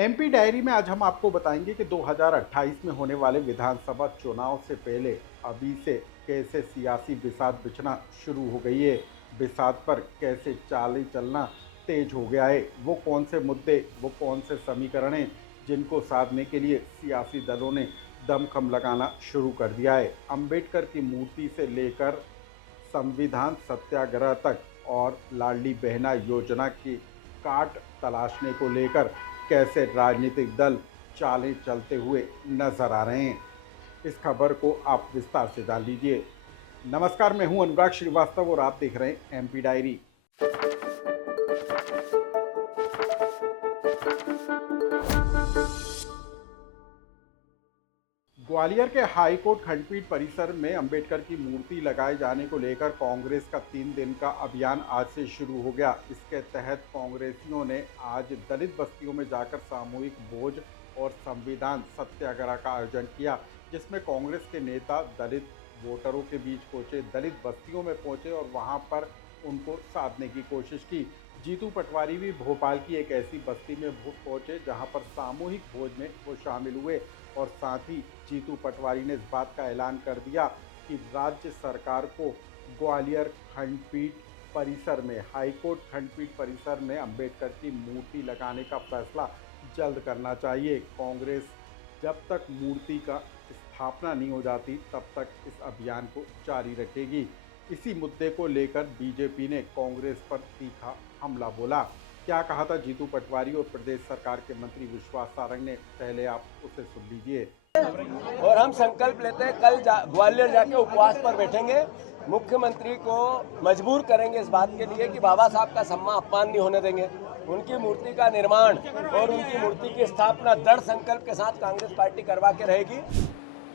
MP diary में आज हम आपको बताएंगे कि 2028 में होने वाले विधानसभा चुनाव से पहले अभी से कैसे सियासी बिसात बिछना शुरू हो गई है। बिसात पर कैसे चालें चलना तेज हो गया है। वो कौन से मुद्दे, वो कौन से समीकरण हैं जिनको साधने के लिए सियासी दलों ने दमखम लगाना शुरू कर दिया है। अंबेडकर की मूर्ति से लेकर संविधान सत्याग्रह तक और लाडली बहना योजना की काट तलाशने को लेकर कैसे राजनीतिक दल चालें चलते हुए नजर आ रहे हैं, इस खबर को आप विस्तार से जान लीजिए। नमस्कार, मैं हूं अनुराग श्रीवास्तव और आप देख रहे हैं एमपी डायरी। ग्वालियर के हाईकोर्ट खंडपीठ परिसर में अंबेडकर की मूर्ति लगाए जाने को लेकर कांग्रेस का 3 दिन का अभियान आज से शुरू हो गया। इसके तहत कांग्रेसियों ने आज दलित बस्तियों में जाकर सामूहिक भोज और संविधान सत्याग्रह का आयोजन किया, जिसमें कांग्रेस के नेता दलित वोटरों के बीच पहुंचे, दलित बस्तियों में पहुंचे और वहां पर उनको साधने की कोशिश की। जीतू पटवारी भी भोपाल की एक ऐसी बस्ती में पहुंचे जहां पर सामूहिक भोज में वो शामिल हुए और साथ ही जीतू पटवारी ने इस बात का ऐलान कर दिया कि राज्य सरकार को ग्वालियर खंडपीठ परिसर में, हाईकोर्ट खंडपीठ परिसर में अंबेडकर की मूर्ति लगाने का फैसला जल्द करना चाहिए। कांग्रेस जब तक मूर्ति का स्थापना नहीं हो जाती तब तक इस अभियान को जारी रखेगी। इसी मुद्दे को लेकर बीजेपी ने कांग्रेस पर तीखा हमला बोला। क्या कहा था जीतू पटवारी और प्रदेश सरकार के मंत्री विश्वास सारंग ने, पहले आप उसे सुन लीजिए। और हम संकल्प लेते हैं कल ग्वालियर जाके उपवास पर बैठेंगे, मुख्यमंत्री को मजबूर करेंगे इस बात के लिए कि बाबा साहब का सम्मान अपमान नहीं होने देंगे। उनकी मूर्ति का निर्माण और उनकी मूर्ति की स्थापना दृढ़ संकल्प के साथ कांग्रेस पार्टी करवा के रहेगी।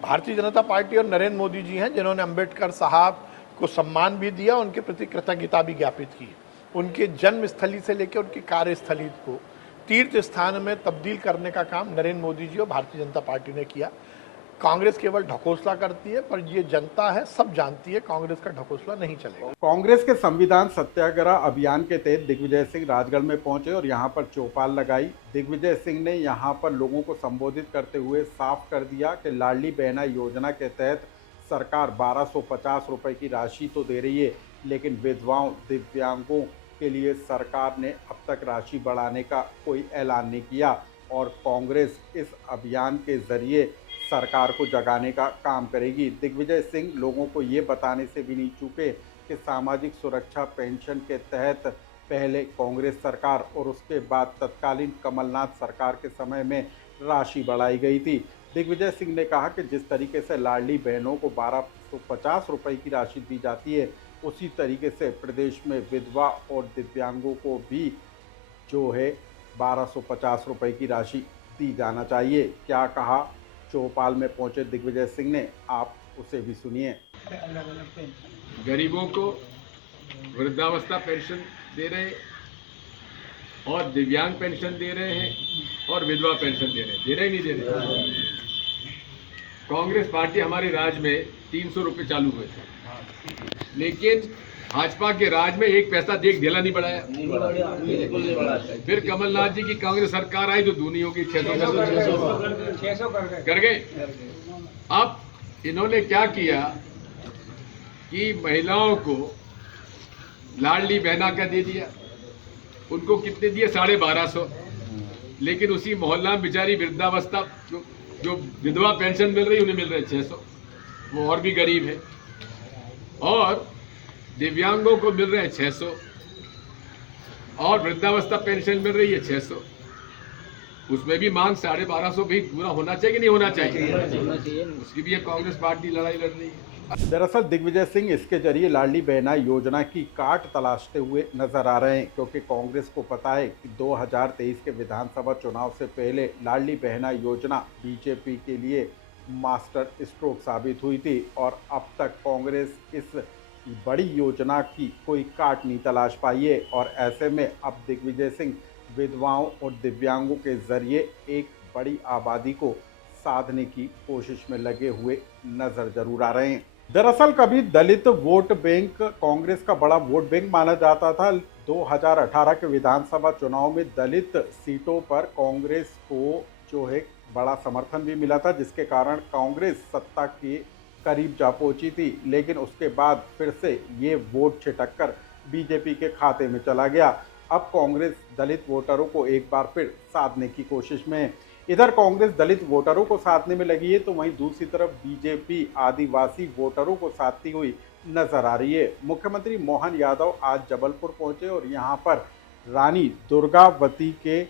भारतीय जनता पार्टी और नरेंद्र मोदी जी हैं जिन्होंने अंबेडकर साहब को सम्मान भी दिया, उनके प्रति कृतज्ञता भी ज्ञापित की। उनके जन्मस्थली से लेकर उनकी कार्यस्थली को तीर्थ स्थान में तब्दील करने का काम नरेंद्र मोदी जी और भारतीय जनता पार्टी ने किया। कांग्रेस केवल ढकोसला करती है, पर ये जनता है, सब जानती है कांग्रेस का ढकोसला नहीं चलेगा। कांग्रेस के संविधान सत्याग्रह अभियान के तहत दिग्विजय सिंह राजगढ़ में पहुंचे और यहां पर चौपाल लगाई। दिग्विजय सिंह ने यहां पर लोगों को संबोधित करते हुए साफ कर दिया कि लाडली बहना योजना के तहत सरकार 1250 रुपए की राशि तो दे रही है, लेकिन विधवाओं, दिव्यांगों के लिए सरकार ने अब तक राशि बढ़ाने का कोई ऐलान नहीं किया और कांग्रेस इस अभियान के जरिए सरकार को जगाने का काम करेगी। दिग्विजय सिंह लोगों को ये बताने से भी नहीं चूके कि सामाजिक सुरक्षा पेंशन के तहत पहले कांग्रेस सरकार और उसके बाद तत्कालीन कमलनाथ सरकार के समय में राशि बढ़ाई गई थी। दिग्विजय सिंह ने कहा कि जिस तरीके से लाडली बहनों को 1250 रुपए की राशि दी जाती है, उसी तरीके से प्रदेश में विधवा और दिव्यांगों को भी जो है 1250 रुपए की राशि दी जाना चाहिए। क्या कहा चौपाल में पहुंचे दिग्विजय सिंह ने, आप उसे भी सुनिए। गरीबों को वृद्धावस्था पेंशन दे रहे और दिव्यांग पेंशन दे रहे हैं और विधवा पेंशन दे रहे नहीं दे रहे। कांग्रेस पार्टी हमारे राज्य में 300 रुपये चालू हुए थे, लेकिन भाजपा के राज में एक पैसा देख ढेला नहीं बढ़ाया। फिर कमलनाथ जी की कांग्रेस सरकार आई तो दूनी होगी, 600 कर गए। अब इन्होंने क्या किया कि महिलाओं को लाडली बहना का दे दिया। उनको कितने दिए? 1250। लेकिन उसी मोहल्ला में बेचारी वृद्धावस्था जो विधवा पेंशन मिल रही उन्हें मिल रहे 600, वो और भी गरीब है। और दिव्यांगों को मिल रहे हैं 600 और वृद्धावस्था पेंशन मिल रही है 600। उसमें भी मांग 1250 भी पूरा होना चाहिए कि नहीं होना चाहिए? उसकी भी कांग्रेस पार्टी लड़ाई लड़ रही है। दरअसल दिग्विजय सिंह इसके जरिए लाडली बहना योजना की काट तलाशते हुए नजर आ रहे हैं, क्योंकि कांग्रेस को पता है कि 2023 के विधानसभा चुनाव से पहले लाडली बहना योजना बीजेपी के लिए मास्टर स्ट्रोक साबित हुई थी और अब तक कांग्रेस इस बड़ी योजना की कोई काट नहीं तलाश पाई है। और ऐसे में अब दिग्विजय सिंह विधवाओं और दिव्यांगों के जरिए एक बड़ी आबादी को साधने की कोशिश में लगे हुए नजर जरूर आ रहे हैं। दरअसल कभी दलित वोट बैंक कांग्रेस का बड़ा वोट बैंक माना जाता था। 2018 के विधानसभा चुनाव में दलित सीटों पर कांग्रेस को जो है बड़ा समर्थन भी मिला था, जिसके कारण कांग्रेस सत्ता के करीब जा पहुंची थी। लेकिन उसके बाद फिर से ये वोट छिटक कर बीजेपी के खाते में चला गया। अब कांग्रेस दलित वोटरों को एक बार फिर साधने की कोशिश में है। इधर कांग्रेस दलित वोटरों को साधने में लगी है, तो वहीं दूसरी तरफ बीजेपी आदिवासी वोटरों को साधती हुई नजर आ रही है। मुख्यमंत्री मोहन यादव आज जबलपुर पहुंचे और यहां पर रानी दुर्गावती के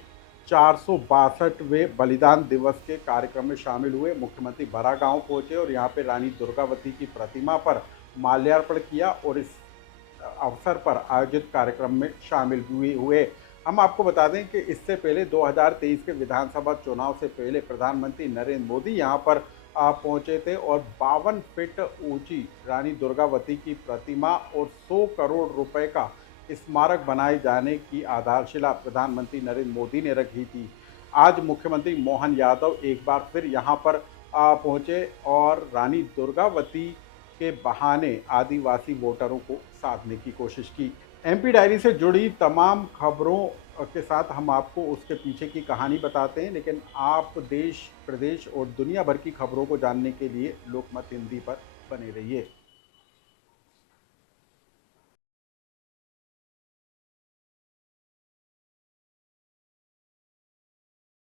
462वें बलिदान दिवस के कार्यक्रम में शामिल हुए। मुख्यमंत्री बड़ा गांव पहुंचे और यहां पर रानी दुर्गावती की प्रतिमा पर माल्यार्पण किया और इस अवसर पर आयोजित कार्यक्रम में शामिल हुए। हम आपको बता दें कि इससे पहले 2023 के विधानसभा चुनाव से पहले प्रधानमंत्री नरेंद्र मोदी यहां पर पहुंचे थे और 52 फीट ऊंची रानी दुर्गावती की प्रतिमा और 100 करोड़ रुपए का स्मारक बनाए जाने की आधारशिला प्रधानमंत्री नरेंद्र मोदी ने रखी थी। आज मुख्यमंत्री मोहन यादव एक बार फिर यहां पर पहुंचे और रानी दुर्गावती के बहाने आदिवासी वोटरों को साधने की कोशिश की। एमपी डायरी से जुड़ी तमाम खबरों के साथ हम आपको उसके पीछे की कहानी बताते हैं, लेकिन आप देश, प्रदेश और दुनिया भर की खबरों को जानने के लिए लोकमत हिंदी पर बने रहिए।